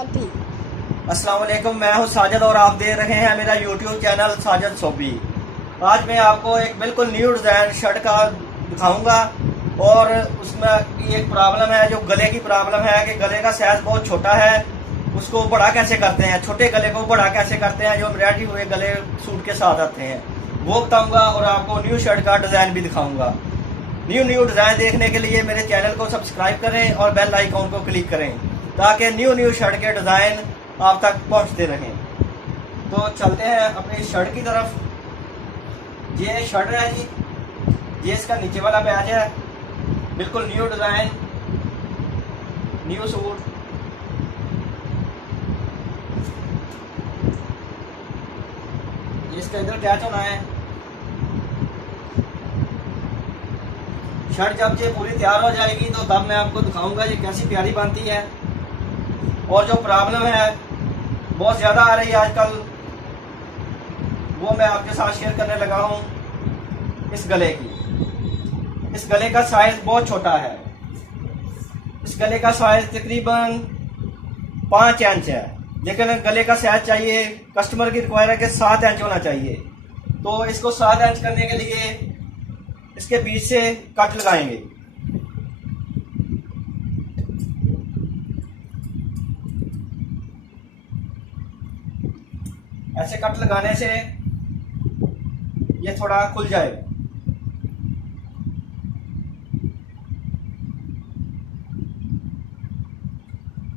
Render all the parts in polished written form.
Aunty. अस्सलाम वालेकुम। मैं हूं साजिद और आप देख रहे हैं मेरा यूट्यूब चैनल साजिद सोबी। आज मैं आपको एक बिल्कुल न्यू डिज़ाइन शर्ट का दिखाऊंगा और उसमें एक प्रॉब्लम है, जो गले की प्रॉब्लम है कि गले का साइज बहुत छोटा है। उसको बड़ा कैसे करते हैं, छोटे गले को बड़ा कैसे करते हैं, जो एम्ब्रॉयडरी हुए गले सूट के साथ आते हैं वो बताऊंगा और आपको न्यू शर्ट का डिज़ाइन भी दिखाऊंगा। न्यू न्यू डिज़ाइन देखने के लिए मेरे चैनल को सब्सक्राइब करें और बेल आइकॉन को क्लिक करें ताकि न्यू न्यू शर्ट के डिज़ाइन आप तक पहुंचते रहें। तो चलते हैं अपनी शर्ट की तरफ। ये शर्ट है जी, ये इसका नीचे वाला बैच है, बिल्कुल न्यू डिज़ाइन, न्यू सूट। ये इसका इधर अटैच होना है। शर्ट जब ये पूरी तैयार हो जाएगी तो तब मैं आपको दिखाऊंगा ये कैसी प्यारी बनती है। और जो प्रॉब्लम है बहुत ज़्यादा आ रही है आजकल, वो मैं आपके साथ शेयर करने लगा हूँ। इस गले की, इस गले का साइज बहुत छोटा है। इस गले का साइज तकरीबन 5 इंच है, लेकिन गले का साइज चाहिए, कस्टमर की रिक्वायर है कि 7 इंच होना चाहिए। तो इसको 7 इंच करने के लिए इसके बीच से कट लगाएंगे। ऐसे कट लगाने से ये थोड़ा खुल जाएगा।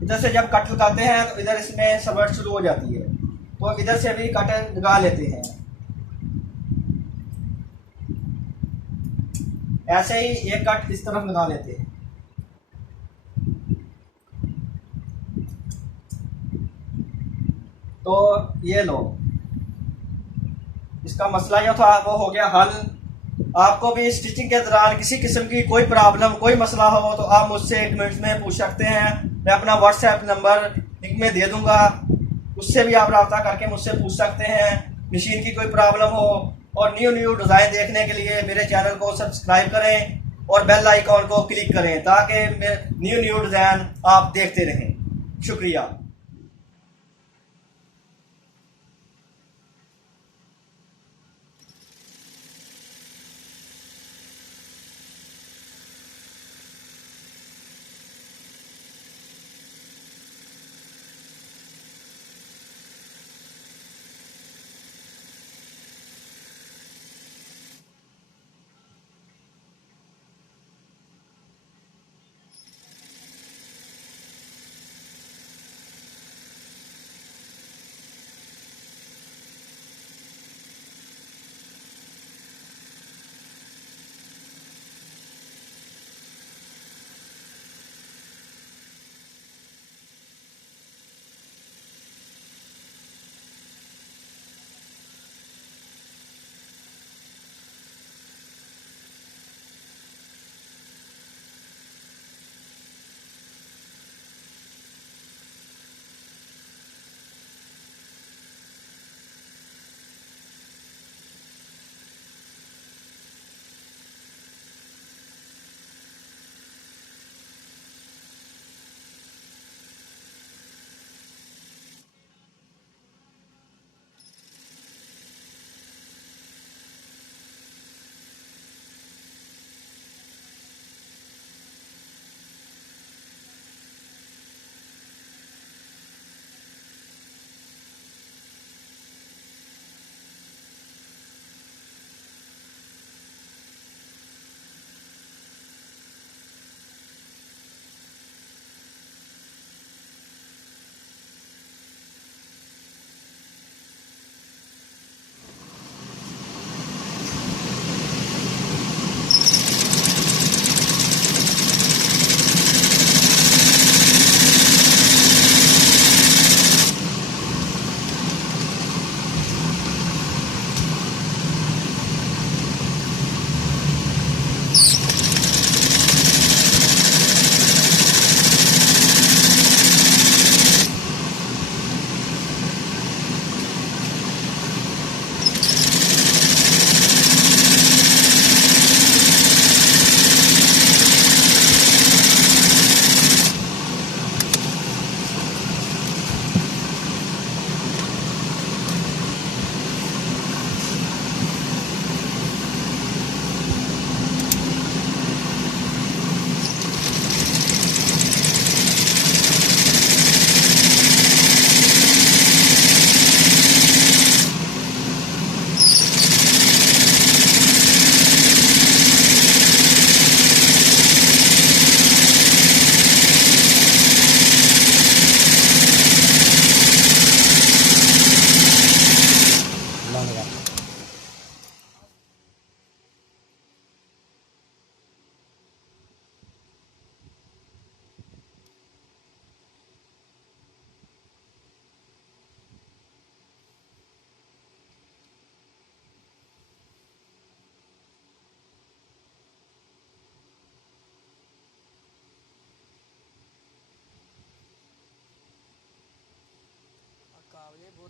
इधर से जब कट लगाते हैं तो इधर इसमें सवट शुरू हो जाती है, तो इधर से भी कट लगा लेते हैं। ऐसे ही एक कट इस तरफ लगा लेते हैं। तो ये लो, इसका मसला जो था वो हो गया हल। आपको भी स्टिचिंग के दौरान किसी किस्म की कोई प्रॉब्लम, कोई मसला हो तो आप मुझसे 1 मिनट में पूछ सकते हैं। मैं अपना व्हाट्सएप नंबर लिंक में दे दूंगा, उससे भी आप रब्ता करके मुझसे पूछ सकते हैं मशीन की कोई प्रॉब्लम हो। और न्यू न्यू डिज़ाइन देखने के लिए मेरे चैनल को सब्सक्राइब करें और बेल आइकॉन को क्लिक करें ताकि न्यू न्यू डिज़ाइन आप देखते रहें। शुक्रिया।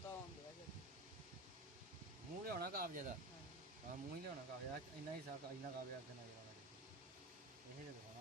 ਪਤਾ ਹੁੰਦੇ ਆ ਫਿਰ ਮੂੰਹ ਲਿਆਉਣਾ ਕਾਬਜੇ ਦਾ ਹਾਂਜੀ ਹਾਂ ਮੂੰਹ ਹੀ ਲਿਆਉਣਾ ਕਾਬਜੇ ਦਾ ਇੰਨਾ ਹੀ ਇੰਨਾ ਕਾਬਜਾ ਤੇ ਨਜ਼ਰ ਆਉਣਾ ਇਹ ਦਿਖਾ